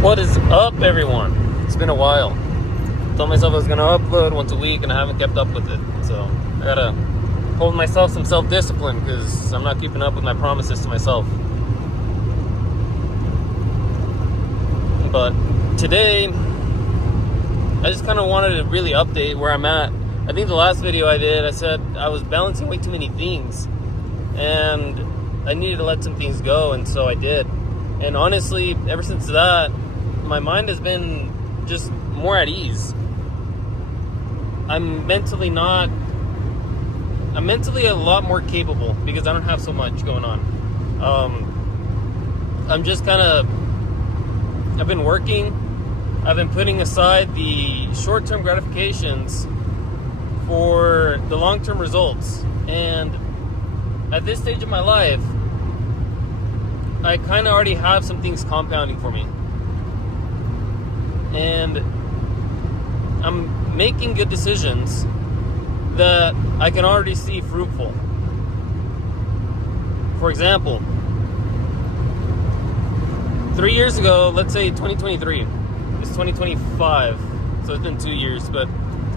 What is up, everyone? It's been a while. Told myself I was gonna upload once a week and I haven't kept up with it. So I gotta hold myself some self-discipline because I'm not keeping up with my promises to myself. But today, I just kind of wanted to really update where I'm at. I think the last video I did, I said I was balancing way too many things and I needed to let some things go, and so I did. And honestly, ever since that, my mind has been just more at ease. I'm mentally a lot more capable because I don't have so much going on. I'm just I've been working. I've been putting aside the short-term gratifications for the long-term results. And at this stage of my life, I kind of already have some things compounding for me. And I'm making good decisions that I can already see fruitful. For example, 3 years ago, let's say 2023, it's 2025, so it's been 2 years, but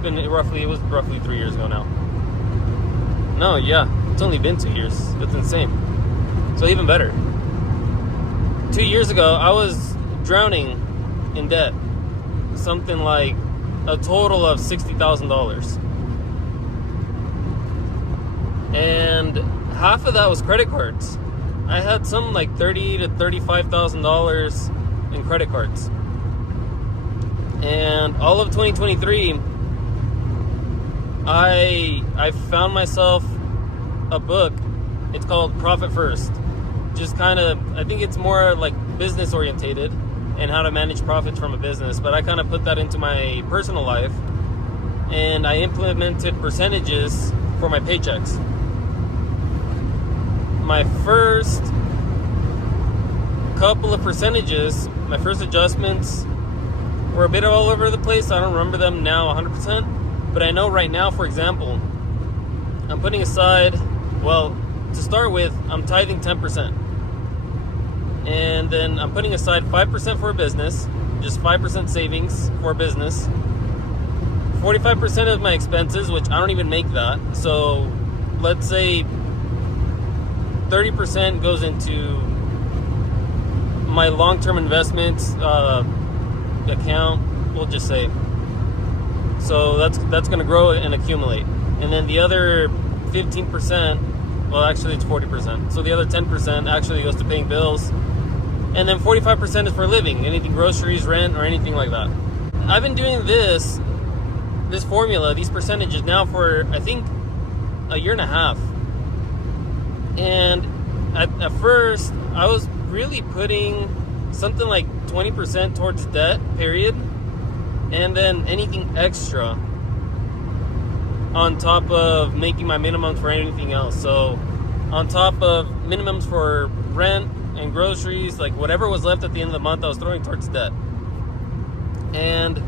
it was roughly 3 years ago now. No, yeah, it's only been 2 years. That's insane. So even better. 2 years ago, I was drowning in debt. Something like a total of $60,000. And half of that was credit cards. I had some like $30,000 to $35,000 in credit cards. And all of 2023, I found myself a book. It's called Profit First. Just I think it's more like business orientated and how to manage profits from a business. But I kind of put that into my personal life, and I implemented percentages for my paychecks. My first couple of percentages, my first adjustments were a bit all over the place. I don't remember them now 100%, but I know right now, for example, I'm putting aside, well, to start with, I'm tithing 10%. And then I'm putting aside 5% for a business, just 5% savings for a business. 45% of my expenses, which I don't even make that. So let's say 30% goes into my long-term investments account, we'll just say. So that's going to grow and accumulate. And then the other 15%, well, actually it's 40%. So the other 10% actually goes to paying bills. And then 45% is for living, anything groceries, rent, or anything like that. I've been doing this formula, these percentages now for, I think, a year and a half. And at first, I was really putting something like 20% towards debt, period. And then anything extra on top of making my minimums for anything else. So on top of minimums for rent and groceries, like whatever was left at the end of the month, I was throwing towards debt. And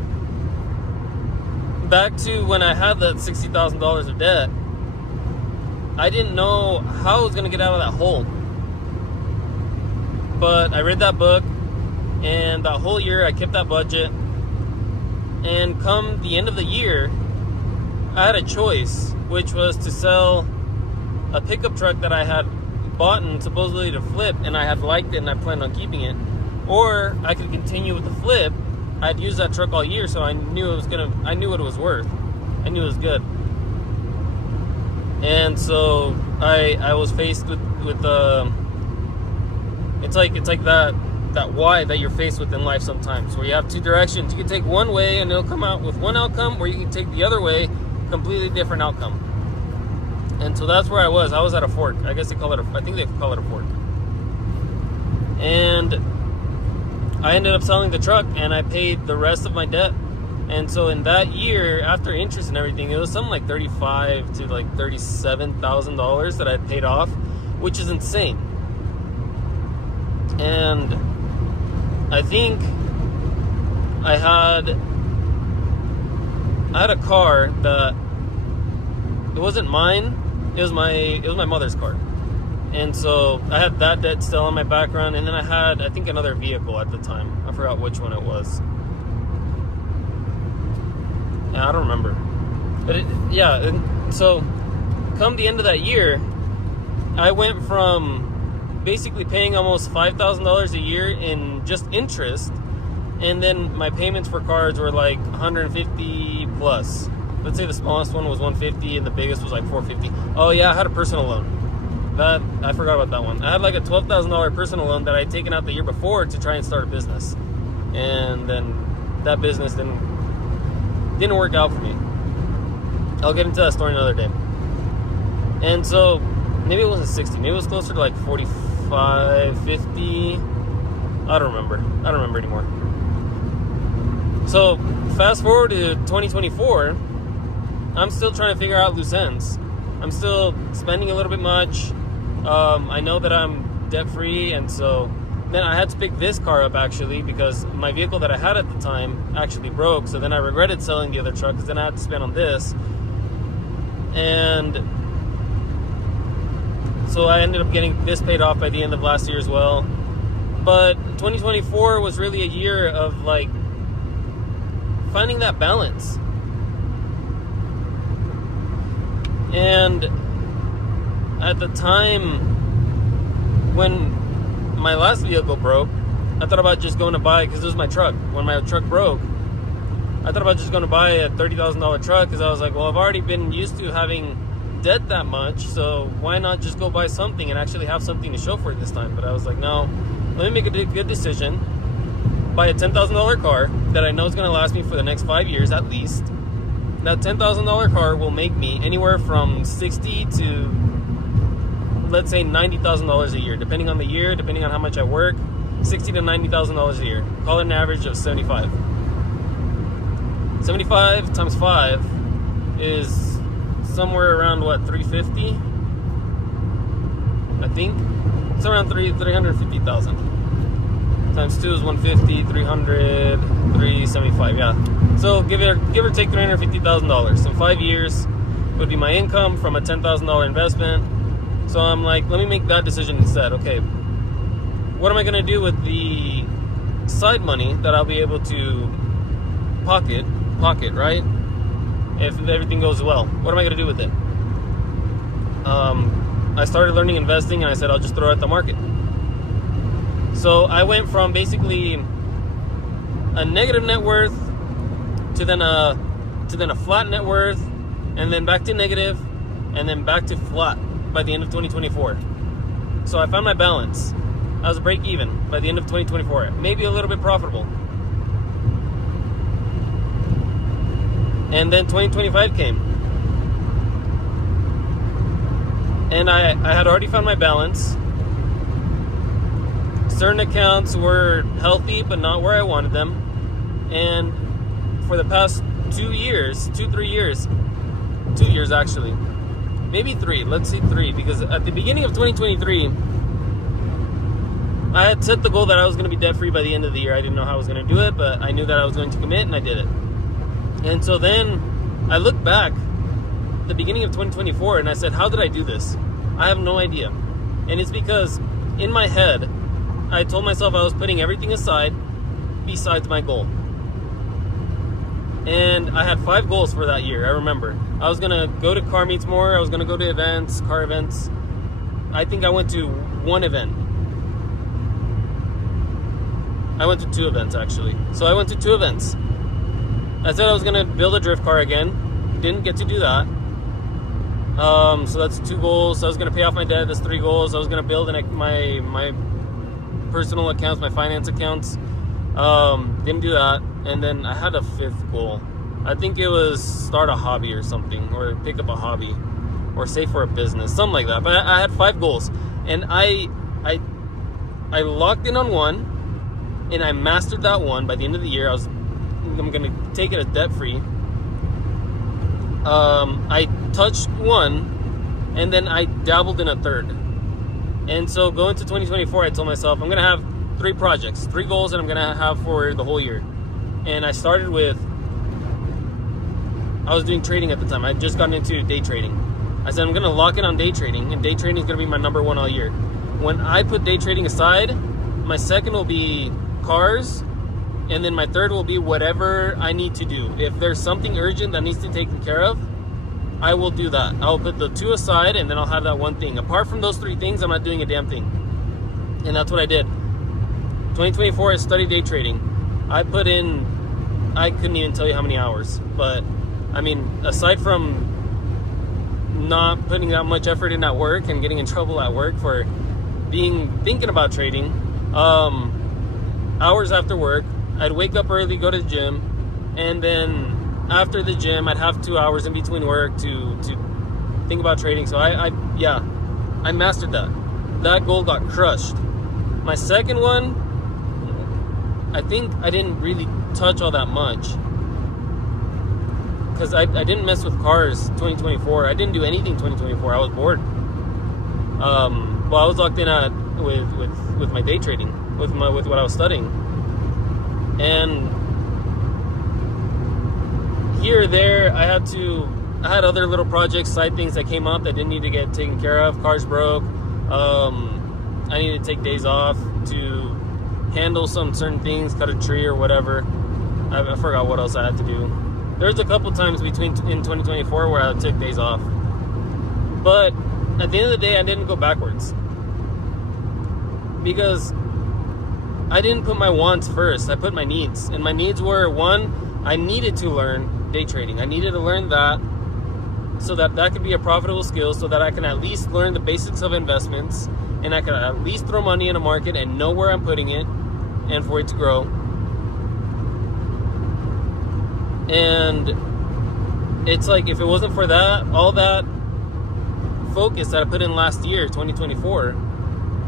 back to when I had that $60,000 of debt, I didn't know how I was going to get out of that hole. But I read that book, and that whole year I kept that budget. And come the end of the year, I had a choice, which was to sell a pickup truck that I had bought and supposedly to flip, and I had liked it and I planned on keeping it, or I could continue with the flip. I'd used that truck all year, so I knew I knew what it was worth. I knew it was good. And so I was faced with it's like that why that you're faced with in life sometimes, where you have two directions. You can take one way and it'll come out with one outcome, or you can take the other way, completely different outcome. And so that's where I was. I was at a fork. I guess I think they call it a fork. And I ended up selling the truck, and I paid the rest of my debt. And so in that year, after interest and everything, it was something like $35,000 to like $37,000 that I paid off, which is insane. And I think I had a car that it wasn't mine. It was my mother's car, And so I had that debt still on my background, and then I had, I think, another vehicle at the time. I forgot which one it was. Yeah, I don't remember. But and so come the end of that year, I went from basically paying almost $5,000 a year in just interest, and then my payments for cards were like 150 plus. Let's say the smallest one was 150 and the biggest was like 450. Oh yeah, I had a personal loan. That I forgot about that one. I had like a $12,000 personal loan that I had taken out the year before to try and start a business, and then that business didn't work out for me. I'll get into that story another day. And so maybe it wasn't 60, maybe it was closer to like 45, 50. I don't remember anymore. So fast forward to 2024, I'm still trying to figure out loose ends. I'm still spending a little bit much. I know that I'm debt free, and so then I had to pick this car up actually because my vehicle that I had at the time actually broke. So then I regretted selling the other truck because then I had to spend on this. And so I ended up getting this paid off by the end of last year as well. But 2024 was really a year of like finding that balance. And at the time when my last vehicle broke, I thought about just going to buy, because it was my truck. When my truck broke, I thought about just going to buy a $30,000 truck because I was like, well, I've already been used to having debt that much, so why not just go buy something and actually have something to show for it this time? But I was like, no, let me make a good decision, buy a $10,000 car that I know is going to last me for the next 5 years at least. That $10,000 car will make me anywhere from $60,000 to, let's say, $90,000 a year, depending on the year, depending on how much I work. $60,000 to $90,000 a year. Call it an average of 75. 75 times 5 is somewhere around what, 350? I think it's around 350,000. Times 2 is 150, 300, 375. Yeah. So give or take $350,000. In 5 years would be my income from a $10,000 investment. So I'm like, let me make that decision instead. Okay, what am I gonna do with the side money that I'll be able to pocket, right? If everything goes well, what am I gonna do with it? I started learning investing, and I said I'll just throw it at the market. So I went from basically a negative net worth to then a flat net worth, and then back to negative, and then back to flat by the end of 2024. So I found my balance. I was break even by the end of 2024, maybe a little bit profitable. And then 2025 came, and I had already found my balance. Certain accounts were healthy, but not where I wanted them. And for the past 2 years, 2-3 years, 2 years actually, maybe 3, let's say 3, because at the beginning of 2023, I had set the goal that I was going to be debt free by the end of the year. I didn't know how I was going to do it, but I knew that I was going to commit, and I did it. And so then I looked back at the beginning of 2024, and I said, how did I do this? I have no idea. And it's because in my head, I told myself I was putting everything aside besides my goal. And I had 5 goals for that year, I remember. I was going to go to car meets more. I was going to go to events, car events. I think I went to 1 event. I went to 2 events, actually. So I went to 2 events. I said I was going to build a drift car again. Didn't get to do that. So that's 2 goals. I was going to pay off my debt. That's 3 goals. I was going to build my personal accounts, my finance accounts. Didn't do that. And then I had a 5th goal. I think it was start a hobby or something, or pick up a hobby, or save for a business, something like that. But I had 5 goals, and I locked in on one, and I mastered that one. By the end of the year, I'm gonna take it as debt free. I touched one, and then I dabbled in a 3rd. And so going to 2024, I told myself I'm gonna have 3 projects, 3 goals that I'm gonna have for the whole year. And I started with, I was doing trading at the time. I had just gotten into day trading. I said I'm going to lock in on day trading, and day trading is going to be my number one all year. When I put day trading aside, my second will be cars, and then my third will be whatever I need to do. If there's something urgent that needs to be taken care of, I will do that. I'll put the two aside, and then I'll have that one thing. Apart from those three things, I'm not doing a damn thing. And that's what I did. 2024, I studied day trading. I put in, I couldn't even tell you how many hours. But, I mean, aside from not putting that much effort in at work and getting in trouble at work for thinking about trading, hours after work, I'd wake up early, go to the gym, and then after the gym, I'd have 2 hours in between work to think about trading. So I mastered that. That goal got crushed. My second one, I think I didn't really touch all that much, because I didn't mess with cars 2024. I didn't do anything 2024. I was bored. Well, I was locked in with my day trading, with what I was studying, and here or there, I had other little projects, side things that came up that didn't need to get taken care of. Cars broke. I needed to take days off to handle some certain things, cut a tree or whatever. I forgot what else I had to do. There's a couple times in 2024 where I took days off. But at the end of the day, I didn't go backwards, because I didn't put my wants first. I put my needs. And my needs were, one, I needed to learn day trading. I needed to learn that so that could be a profitable skill, so that I can at least learn the basics of investments, and I can at least throw money in a market and know where I'm putting it and for it to grow. And it's like, if it wasn't for that, all that focus that I put in last year, 2024,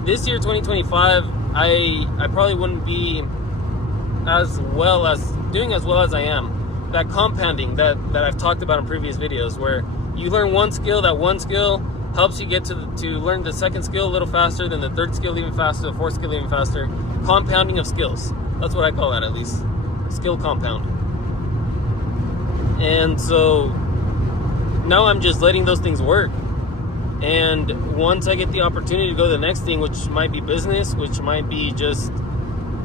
this year, 2025, I probably wouldn't be doing as well as I am. That compounding that I've talked about in previous videos, where you learn one skill, that one skill helps you get to learn the second skill a little faster, then the third skill even faster, the fourth skill even faster. Compounding of skills. That's what I call that, at least. Skill compound. And so now I'm just letting those things work. And once I get the opportunity to go to the next thing, which might be business, which might be just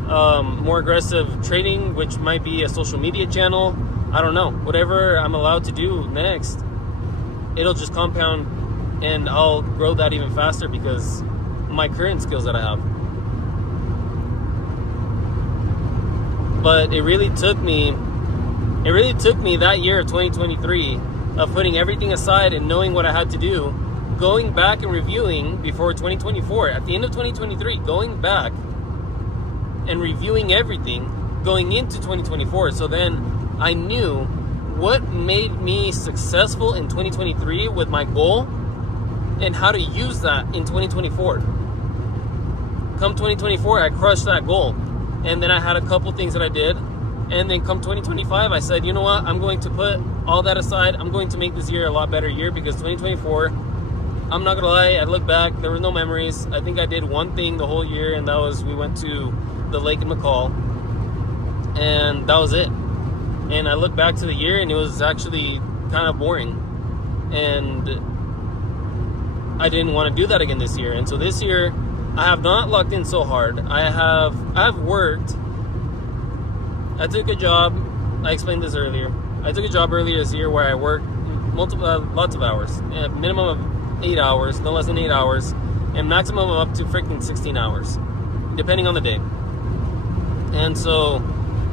more aggressive trading, which might be a social media channel, I don't know. Whatever I'm allowed to do next, it'll just compound, and I'll grow that even faster because my current skills that I have. But it really took me that year of 2023 of putting everything aside and knowing what I had to do, going back and reviewing before 2024, at the end of 2023, going back and reviewing everything going into 2024. So then I knew what made me successful in 2023 with my goal, and how to use that in 2024. Come 2024, I crushed that goal. And then I had a couple things that I did. And then come 2025, I said, you know what? I'm going to put all that aside. I'm going to make this year a lot better year, because 2024, I'm not going to lie, I look back, there were no memories. I think I did one thing the whole year, and that was we went to the lake in McCall. And that was it. And I look back to the year, and it was actually kind of boring. And I didn't want to do that again this year. And so this year, I have not locked in so hard. I've worked. I took a job. I explained this earlier. I took a job earlier this year where I worked lots of hours. A minimum of 8 hours, no less than 8 hours, and maximum of up to freaking 16 hours, depending on the day. And so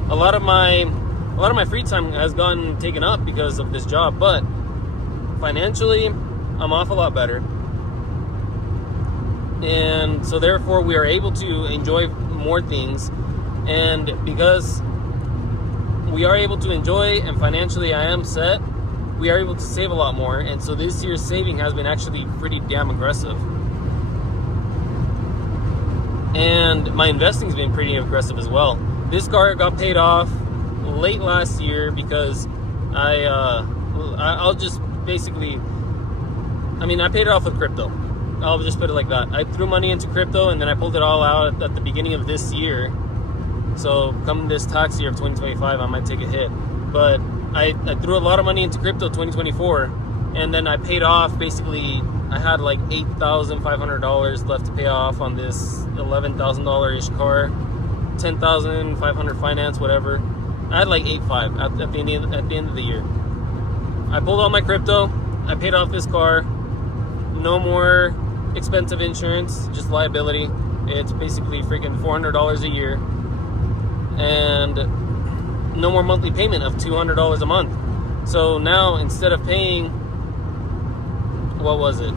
a lot of my free time has gotten taken up because of this job, but financially, I'm off a lot better. And so therefore we are able to enjoy more things, and because we are able to enjoy and financially I am set, we are able to save a lot more. And so this year's saving has been actually pretty damn aggressive, and my investing has been pretty aggressive as well. This car got paid off late last year because I'll just basically, I paid it off with crypto. I'll just put it like that. I threw money into crypto, and then I pulled it all out at the beginning of this year. So come this tax year of 2025, I might take a hit. But I threw a lot of money into crypto 2024, And then I paid off, basically, I had like $8,500 left to pay off on this $11,000-ish car, $10,500 finance, whatever. I had like $8,500 at the end of the year. I pulled all my crypto, I paid off this car, no more expensive insurance, just liability. It's basically freaking $400 a year, and no more monthly payment of $200 a month. So now, instead of paying, what was it?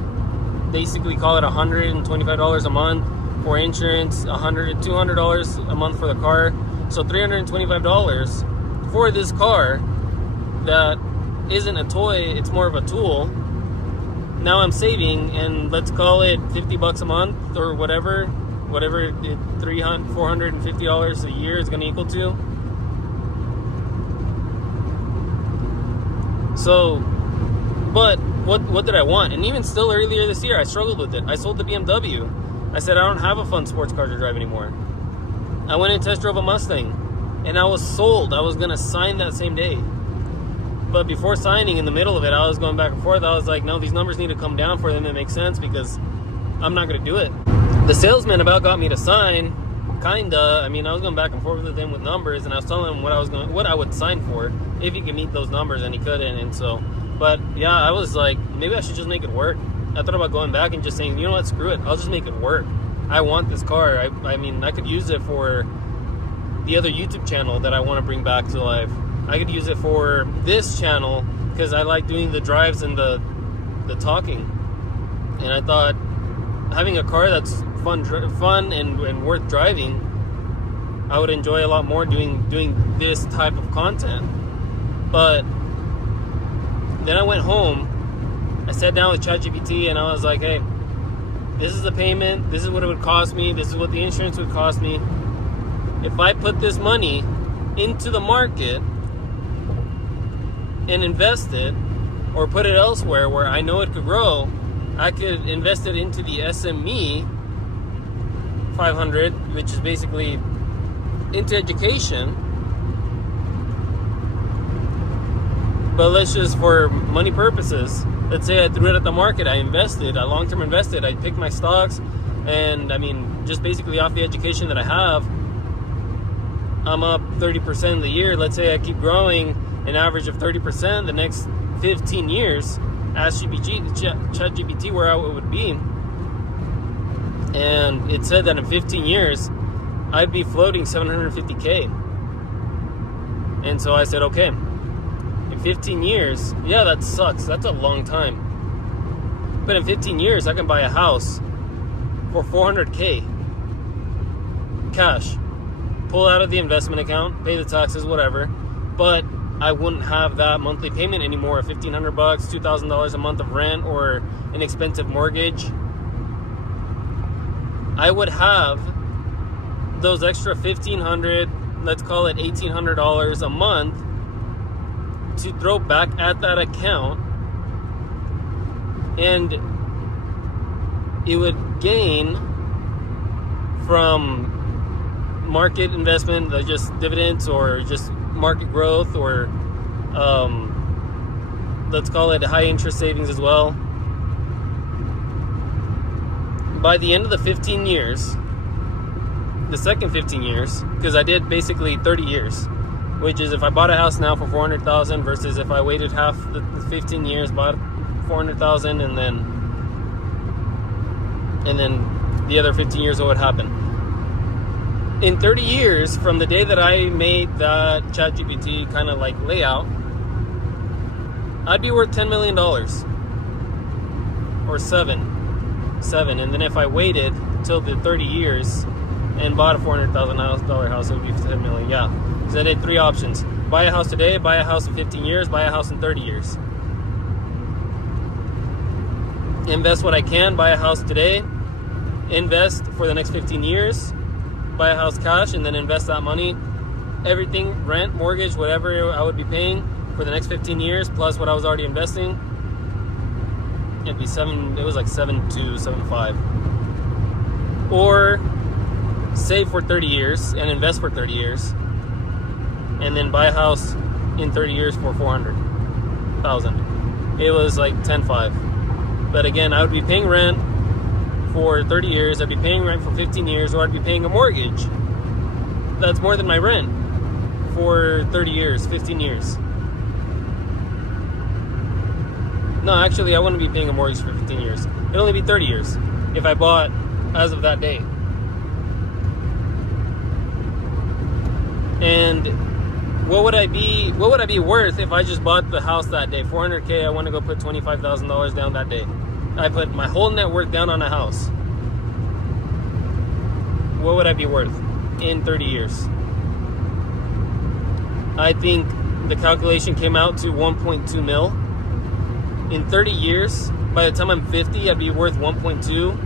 Basically call it $125 a month for insurance, $200 a month for the car. So $325 for this car that isn't a toy, it's more of a tool. Now I'm saving, and let's call it $50 a month or whatever $450 a year is going to equal to. So, but what did I want? And even still earlier this year, I struggled with it. I sold the BMW. I said, I don't have a fun sports car to drive anymore. I went and test drove a Mustang, and I was sold. I was going to sign that same day. But before signing, in the middle of it, I was going back and forth. I was like, no, these numbers need to come down for them to make sense, because I'm not going to do it. The salesman about got me to sign, kinda. I mean, I was going back and forth with him with numbers, and I was telling him what I would sign for if he could meet those numbers, and he couldn't. And so, but yeah, I was like, maybe I should just make it work. I thought about going back and just saying, you know what, screw it, I'll just make it work. I want this car. I mean, I could use it for the other YouTube channel that I want to bring back to life. I could use it for this channel because I like doing the drives and the talking. And I thought having a car that's fun and worth driving, I would enjoy a lot more doing this type of content. But then I went home, I sat down with ChatGPT, and I was like, hey, this is the payment, this is what it would cost me, this is what the insurance would cost me. If I put this money into the market and invest it, or put it elsewhere where I know it could grow, I could invest it into the SME 500, which is basically into education. But let's just, for money purposes, let's say I threw it at the market, I invested, I long-term invested, I picked my stocks, and I mean, just basically off the education that I have, I'm up 30% of the year. Let's say I keep growing an average of 30% the next 15 years. Ask ChatGPT where I would be, and it said that in 15 years I'd be floating $750K. And so I said, okay, in 15 years, yeah, that sucks, that's a long time, but in 15 years I can buy a house for $400K cash, pull out of the investment account, pay the taxes, whatever, but I wouldn't have that monthly payment anymore of $1,500, $2,000 a month of rent, or an expensive mortgage. I would have those extra $1,500, let's call it $1,800 a month, to throw back at that account, and it would gain from market investment, just dividends, or just market growth, or let's call it high interest savings as well. By the end of the 15 years, the second 15 years, because I did basically 30 years, which is if I bought a house now for $400,000 versus if I waited half the 15 years, bought $400,000, and then the other 15 years, what would happen? In 30 years from the day that I made that ChatGPT kind of like layout, I'd be worth $10 million, or seven. And then if I waited till the 30 years and bought a $400,000 house, it would be $10 million. Yeah. So I did three options: buy a house today, buy a house in 15 years, buy a house in 30 years. Invest what I can, buy a house today, invest for the next 15 years, buy a house cash, and then invest that money, everything, rent, mortgage, whatever I would be paying for the next 15 years, plus what I was already investing. It'd be it was like 7.2, 7.5. Or save for 30 years and invest for 30 years, and then buy a house in 30 years for $400,000. it was like 10.5. But again, I would be paying rent for 30 years, I'd be paying rent for 15 years, or I'd be paying a mortgage that's more than my rent for 30 years, 15 years. No, actually, I wouldn't be paying a mortgage for 15 years. It'd only be 30 years if I bought as of that day. And what would I be worth if I just bought the house that day? $400K, I want to go put $25,000 down that day. I put my whole net worth down on a house. What would I be worth in 30 years? I think the calculation came out to 1.2 mil. In 30 years, by the time I'm 50, I'd be worth 1.2.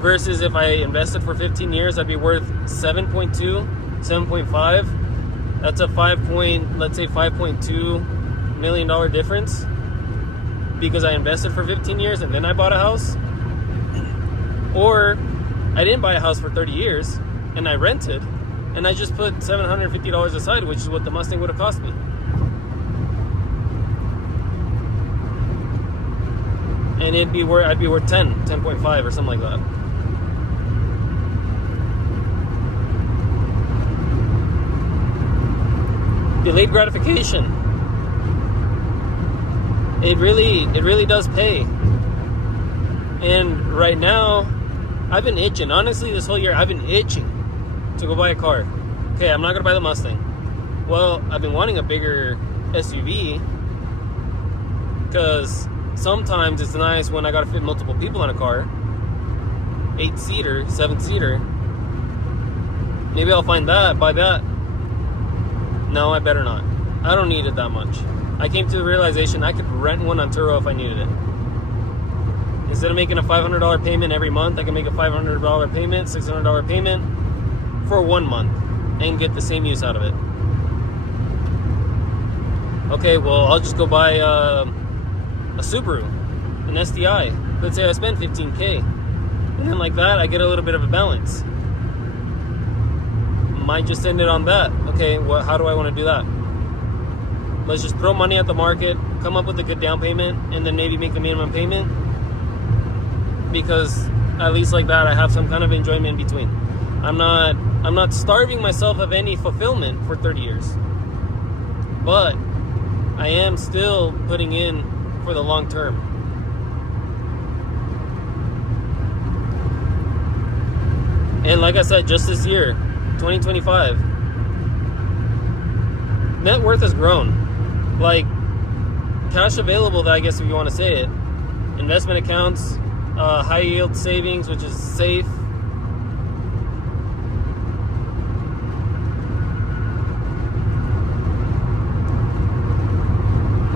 Versus if I invested for 15 years, I'd be worth 7.2, 7.5. That's a let's say $5.2 million difference because I invested for 15 years and then I bought a house. Or I didn't buy a house for 30 years and I rented and I just put $750 aside, which is what the Mustang would have cost me. And I'd be worth 10.5 or something like that. Delayed gratification. It really does pay. And right now, I've been itching. Honestly, this whole year, I've been itching to go buy a car. Okay, I'm not gonna buy the Mustang. Well, I've been wanting a bigger SUV because sometimes it's nice when I gotta fit multiple people in a car. 8-seater, 7-seater. Maybe I'll find that, buy that. No, I better not. I don't need it that much. I came to the realization I could rent one on Turo if I needed it. Instead of making a $500 payment every month, I can make a $500 payment, $600 payment for 1 month and get the same use out of it. Okay, well, I'll just go buy a Subaru, an STI. Let's say I spend $15K. And then like that, I get a little bit of a balance. Might just end it on that. Okay, how do I want to do that? Let's just throw money at the market, come up with a good down payment, and then maybe make the minimum payment. Because at least like that, I have some kind of enjoyment in between. I'm not starving myself of any fulfillment for 30 years. But I am still putting in for the long term. And like I said, just this year, 2025, net worth has grown. Like, cash available, I guess if you want to say it, investment accounts, high yield savings, which is safe.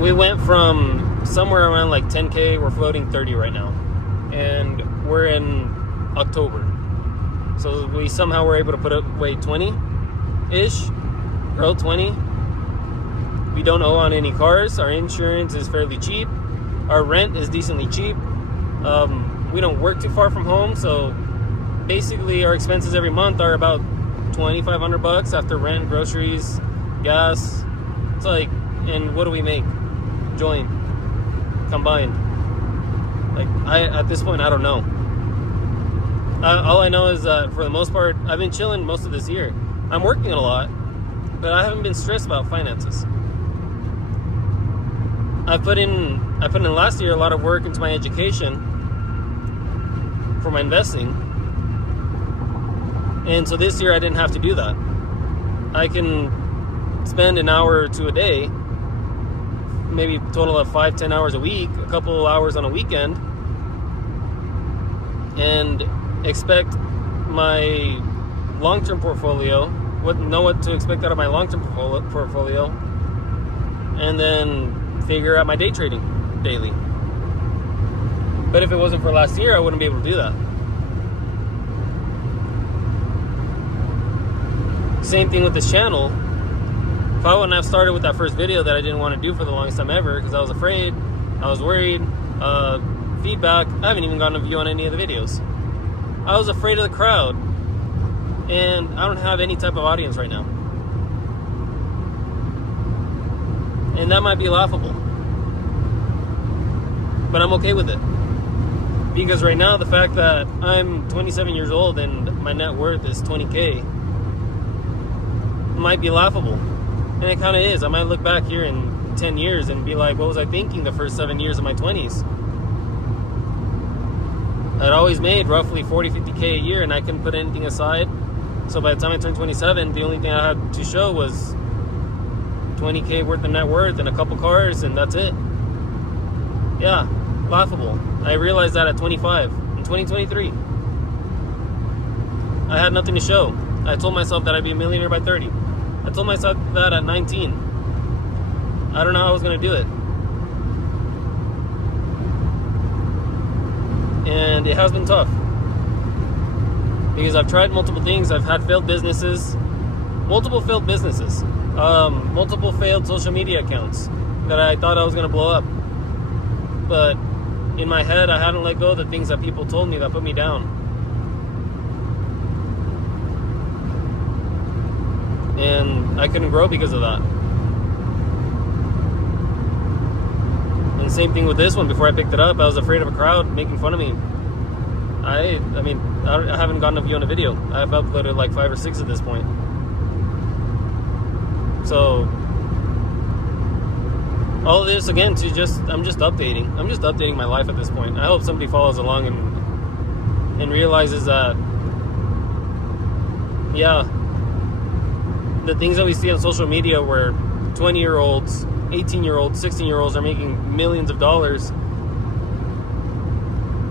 We went from somewhere around like 10K, we're floating 30 right now. And we're in October. So we somehow were able to put away 20-ish, grow 20. We don't owe on any cars. Our insurance is fairly cheap. Our rent is decently cheap. We don't work too far from home, so basically our expenses every month are about $2,500 after rent, groceries, gas. It's like, and what do we make? Joint, combined. Like, at this point, I don't know. All I know is that for the most part, I've been chilling most of this year. I'm working a lot, but I haven't been stressed about finances. I put in last year a lot of work into my education for my investing. And so this year I didn't have to do that. I can spend an hour or two a day, maybe a total of 5-10 hours a week, a couple hours on a weekend, and expect my long-term portfolio, know what to expect out of my long-term portfolio, and then figure out my day trading daily. But if it wasn't for last year, I wouldn't be able to do that. Same thing with this channel. If I wouldn't have started with that first video that I didn't want to do for the longest time ever because I was afraid, I was worried, feedback, I haven't even gotten a view on any of the videos. I was afraid of the crowd, and I don't have any type of audience right now. And that might be laughable. But I'm okay with it. Because right now, the fact that I'm 27 years old and my net worth is 20K might be laughable. And it kind of is. I might look back here in 10 years and be like, what was I thinking the first 7 years of my 20s? I'd always made roughly 40, 50K a year, and I couldn't put anything aside. So by the time I turned 27, the only thing I had to show was 20K worth of net worth and a couple cars, and that's it. Yeah, laughable. I realized that at 25, in 2023. I had nothing to show. I told myself that I'd be a millionaire by 30. I told myself that at 19. I don't know how I was going to do it. And it has been tough. Because I've tried multiple things. I've had failed businesses. Multiple failed businesses. Multiple failed social media accounts that I thought I was going to blow up. But in my head, I hadn't let go of the things that people told me that put me down. And I couldn't grow because of that. And same thing with this one. Before I picked it up, I was afraid of a crowd making fun of me. I haven't gotten a view on a video. I've uploaded like 5 or 6 at this point. So all of this again I'm just updating. I'm just updating my life at this point. I hope somebody follows along and realizes that, yeah, the things that we see on social media where 20-year-olds, 18-year-olds, 16-year-olds are making millions of dollars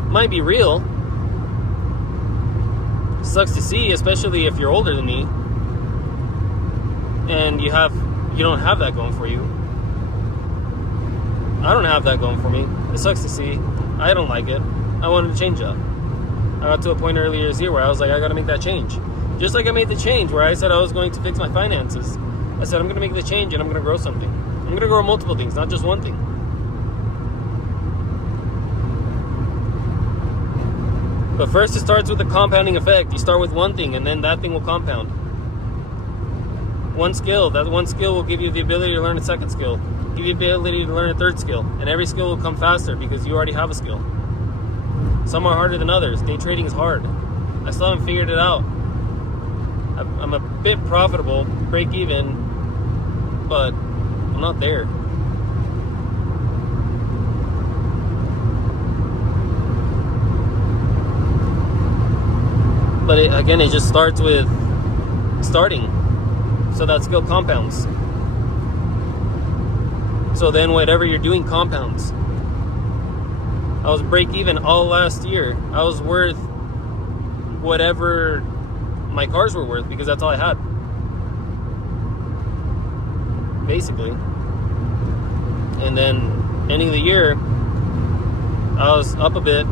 might be real. Sucks to see, especially if you're older than me and you don't have that going for you. I don't have that going for me. It sucks to see. I don't like it. I wanted to change that. I got to a point earlier this year where I was like, I got to make that change. Just like I made the change where I said I was going to fix my finances. I said, I'm going to make the change and I'm going to grow something. I'm going to grow multiple things, not just one thing. But first it starts with the compounding effect. You start with one thing and then that thing will compound. One skill. That one skill will give you the ability to learn a second skill. Give you the ability to learn a third skill. And every skill will come faster because you already have a skill. Some are harder than others. Day trading is hard. I still haven't figured it out. I'm a bit profitable, break even, but I'm not there. But it just starts with starting. So that skill compounds. So then whatever you're doing compounds. I was break even all last year. I was worth whatever my cars were worth because that's all I had. Basically. And then ending the year, I was up a bit,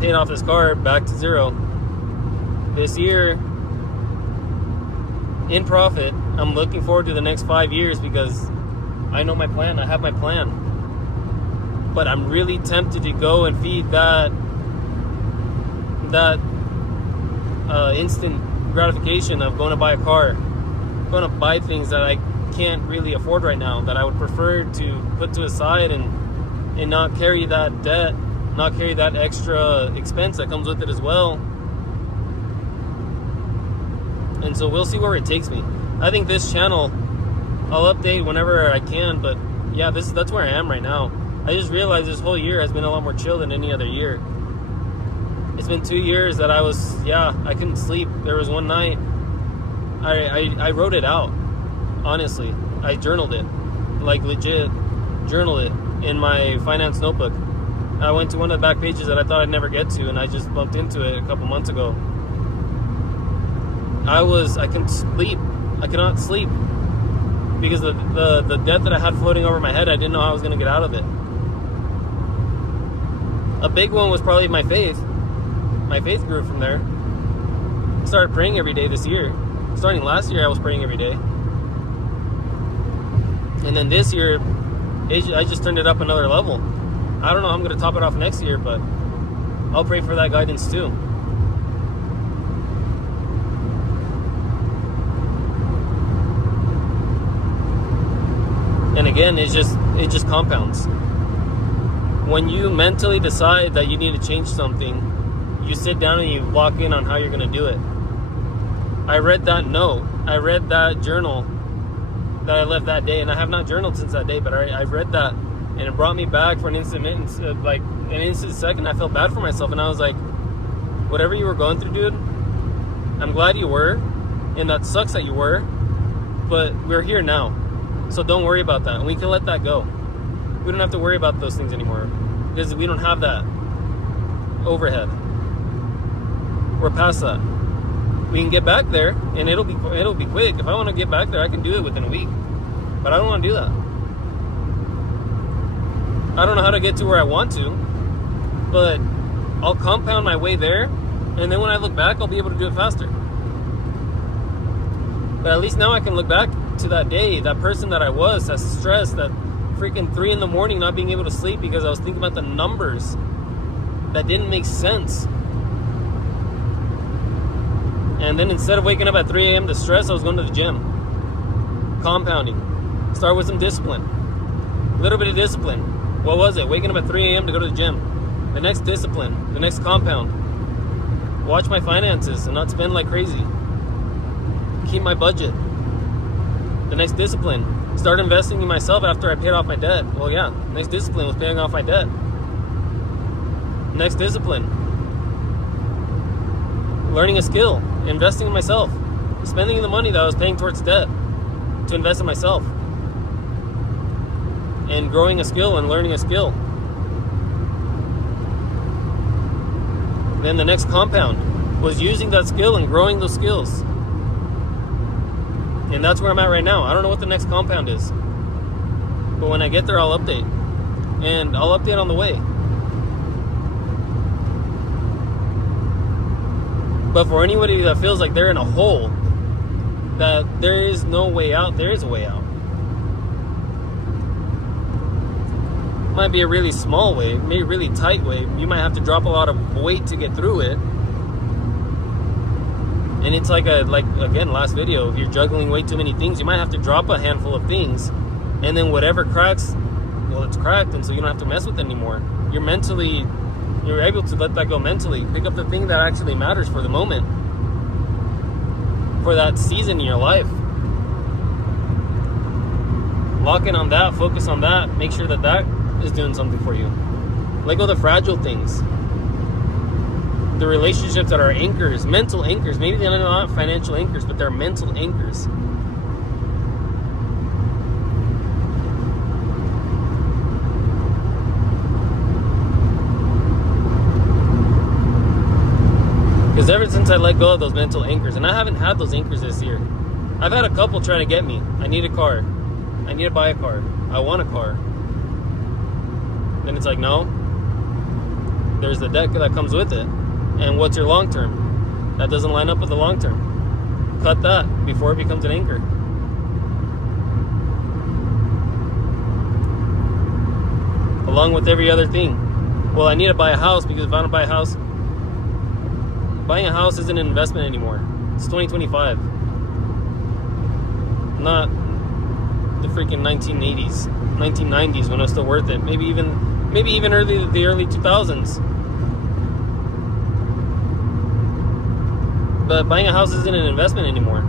paid off this car, back to zero. This year, in profit, I'm looking forward to the next 5 years because I know my plan. I have my plan. But I'm really tempted to go and feed that instant gratification of going to buy a car, going to buy things that I can't really afford right now, that I would prefer to put to a side and not carry that debt, not carry that extra expense that comes with it as well. And so we'll see where it takes me. I think this channel, I'll update whenever I can, but yeah, that's where I am right now. I just realized this whole year has been a lot more chill than any other year. It's been 2 years that I couldn't sleep. There was one night, I wrote it out, honestly. I journaled it, like legit journaled it in my finance notebook. I went to one of the back pages that I thought I'd never get to, and I just bumped into it a couple months ago. I couldn't sleep. I could not sleep because the debt that I had floating over my head, I didn't know how I was going to get out of it. A big one was probably my faith. My faith grew from there. I started praying every day this year. Starting last year, I was praying every day. And then this year, I just turned it up another level. I don't know how I'm going to top it off next year, but I'll pray for that guidance too. And again, it just compounds. when you mentally decide that you need to change something, you sit down and you lock in on how you're going to do it. I read that note. I read that journal that I left that day, and I have not journaled since that day, but I read that, and it brought me back for an instant second. I felt bad for myself, and I was like, whatever you were going through, dude, I'm glad you were, and that sucks that you were, but we're here now, so don't worry about that, and we can let that go. We don't have to worry about those things anymore, because we don't have that overhead. We're past that. We can get back there, and it'll be quick. If I want to get back there, I can do it within a week, but I don't want to do that. I don't know how to get to where I want to, but I'll compound my way there, and then when I look back, I'll be able to do it faster. But at least now I can look back to that day, that person that I was, that stressed, that freaking 3 a.m. not being able to sleep because I was thinking about the numbers that didn't make sense. And then instead of waking up at 3 a.m. to stress, I was going to the gym. Compounding. Start with some discipline. A little bit of discipline. What was it? Waking up at 3 a.m. to go to the gym. The next discipline. The next compound. Watch my finances and not spend like crazy. Keep my budget. The next discipline. Start investing in myself after I paid off my debt. Well, yeah. Next discipline was paying off my debt. Next discipline. Learning a skill, investing in myself, spending the money that I was paying towards debt to invest in myself, and growing a skill and learning a skill. Then the next compound was using that skill and growing those skills. And that's where I'm at right now. I don't know what the next compound is, but when I get there, I'll update. And I'll update on the way. But for anybody that feels like they're in a hole, that there is no way out, there is a way out. Might be a really small way, maybe a really tight way. You might have to drop a lot of weight to get through it. And it's like again, last video, if you're juggling way too many things, you might have to drop a handful of things. And then whatever cracks, well, it's cracked, and so you don't have to mess with it anymore. You're able to let that go mentally. Pick up the thing that actually matters for the moment, for that season in your life. Lock in on that, focus on that, make sure that that is doing something for you. Let go of the fragile things. The relationships that are anchors, mental anchors. Maybe they're not financial anchors, but they're mental anchors. Because ever since I let go of those mental anchors, and I haven't had those anchors this year. I've had a couple trying to get me. I need a car. I need to buy a car. I want a car. Then it's like, no. There's the debt that comes with it. And what's your long term? That doesn't line up with the long term. Cut that before it becomes an anchor. Along with every other thing. Well, I need to buy a house because if I don't buy a house, buying a house isn't an investment anymore. It's 2025. Not the freaking 1980s, 1990s when it was still worth it. Maybe even the early 2000s. But buying a house isn't an investment anymore.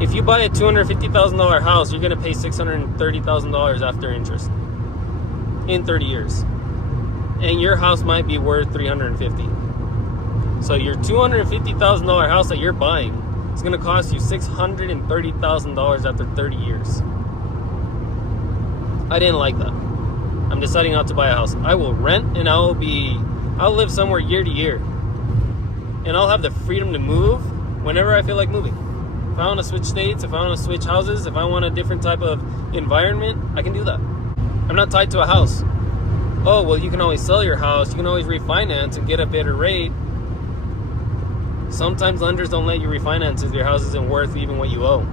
If you buy a $250,000 house, you're going to pay $630,000 after interest in 30 years. And your house might be worth $350,000. So your $250,000 house that you're buying is going to cost you $630,000 after 30 years. I didn't like that. I'm deciding not to buy a house. I will rent, and I'll live somewhere year to year. And I'll have the freedom to move whenever I feel like moving. If I want to switch states, if I want to switch houses, if I want a different type of environment, I can do that. I'm not tied to a house. Oh, well, you can always sell your house. You can always refinance and get a better rate. Sometimes lenders don't let you refinance if your house isn't worth even what you owe.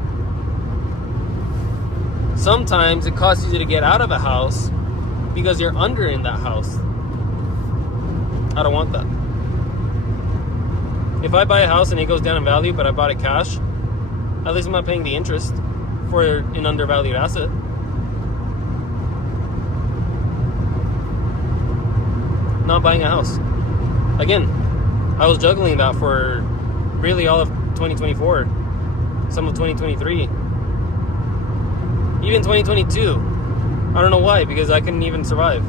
Sometimes it costs you to get out of a house because you're under in that house. I don't want that. If I buy a house and it goes down in value, but I bought it cash, at least I'm not paying the interest for an undervalued asset. not buying a house. Again, I was juggling that for really all of 2024, some of 2023, even 2022. I don't know why, because I couldn't even survive.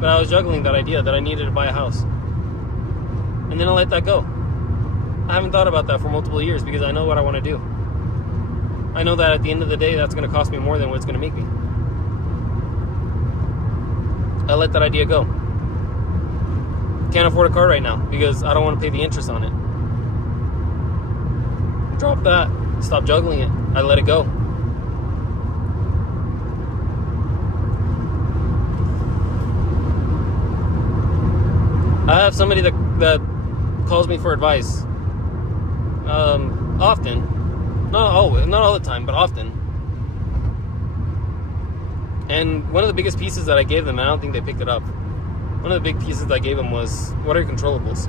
But I was juggling that idea that I needed to buy a house. And then I let that go. I haven't thought about that for multiple years because I know what I want to do. I know that at the end of the day, that's going to cost me more than what it's going to make me. I let that idea go. Can't afford a car right now because I don't want to pay the interest on it. Drop that. Stop juggling it. I let it go. I have somebody that calls me for advice. Often. Not all the time, but often. And one of the biggest pieces that I gave them, and I don't think they picked it up, one of the big pieces that I gave them was, what are your controllables?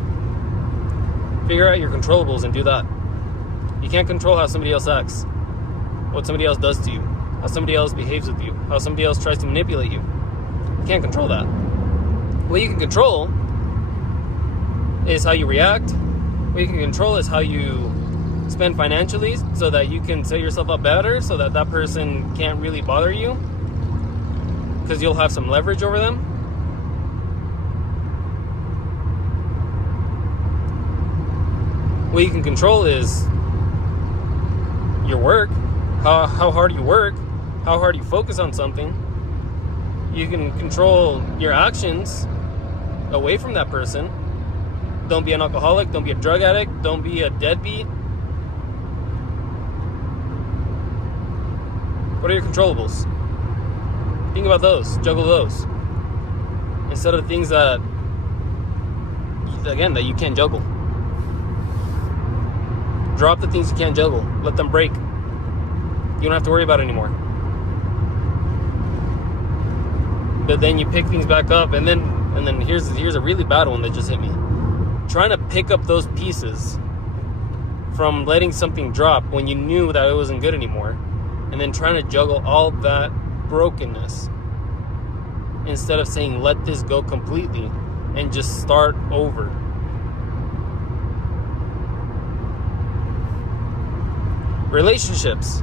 Figure out your controllables and do that. You can't control how somebody else acts, what somebody else does to you, how somebody else behaves with you, how somebody else tries to manipulate you. You can't control that. What you can control is how you react. What you can control is how you spend financially so that you can set yourself up better so that that person can't really bother you because you'll have some leverage over them. What you can control is your work, how hard you work, how hard you focus on something. You can control your actions away from that person. Don't be an alcoholic, don't be a drug addict, don't be a deadbeat. What are your controllables? Think about those, juggle those. Instead of things that, again, that you can't juggle. Drop the things you can't juggle. Let them break. You don't have to worry about it anymore. But then you pick things back up, and then here's a really bad one that just hit me. Trying to pick up those pieces from letting something drop when you knew that it wasn't good anymore, and then trying to juggle all that brokenness instead of saying let this go completely and just start over. Relationships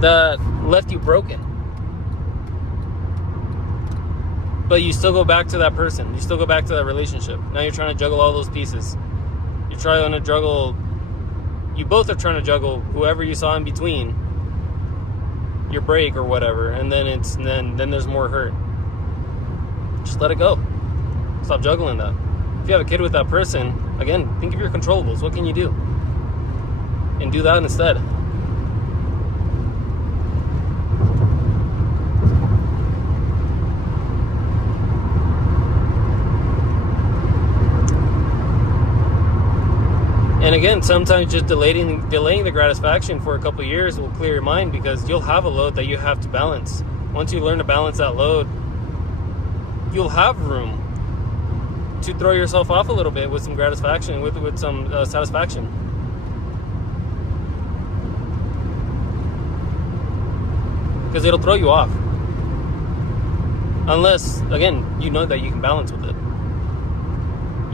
that left you broken, but you still go back to that person, you still go back to that relationship. Now you're trying to juggle all those pieces. You're trying to juggle, you both are trying to juggle whoever you saw in between, your break or whatever, and then then there's more hurt. Just let it go. Stop juggling that. If you have a kid with that person, again, think of your controllables. What can you do? And do that instead. And again, sometimes just delaying the gratification for a couple of years will clear your mind because you'll have a load that you have to balance. Once you learn to balance that load, you'll have room to throw yourself off a little bit with some gratification, with some satisfaction. Because it'll throw you off. Unless, again, you know that you can balance with it.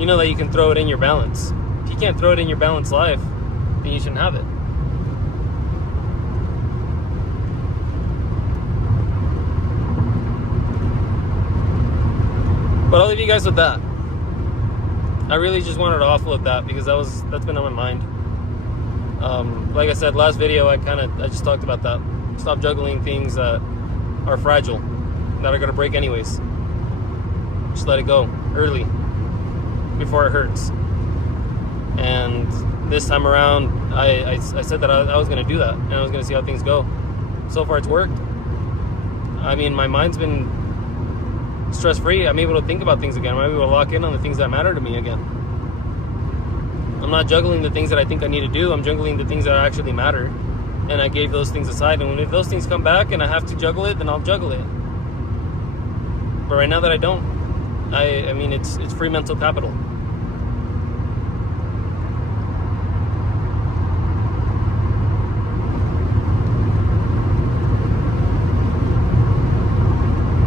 You know that you can throw it in your balance. If you can't throw it in your balanced life, then you shouldn't have it. But I'll leave you guys with that. I really just wanted to offload that because that's been on my mind. Like I said, last video, I just talked about that. Stop juggling things that are fragile, that are going to break anyways. Just let it go early before it hurts. And this time around, I said that I was going to do that, and I was going to see how things go. So far, it's worked. I mean, my mind's been stress-free. I'm able to think about things again. I'm able to lock in on the things that matter to me again. I'm not juggling the things that I think I need to do. I'm juggling the things that actually matter. And I gave those things aside. And if those things come back and I have to juggle it, then I'll juggle it. But right now that I don't, I mean, it's free mental capital.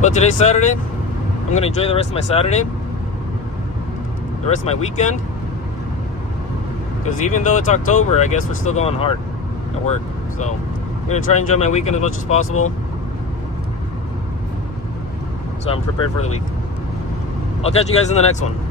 But today's Saturday. I'm gonna enjoy the rest of my Saturday, the rest of my weekend, because even though it's October, I guess we're still going hard at work. So I'm gonna try and enjoy my weekend as much as possible, so I'm prepared for the week. I'll catch you guys in the next one.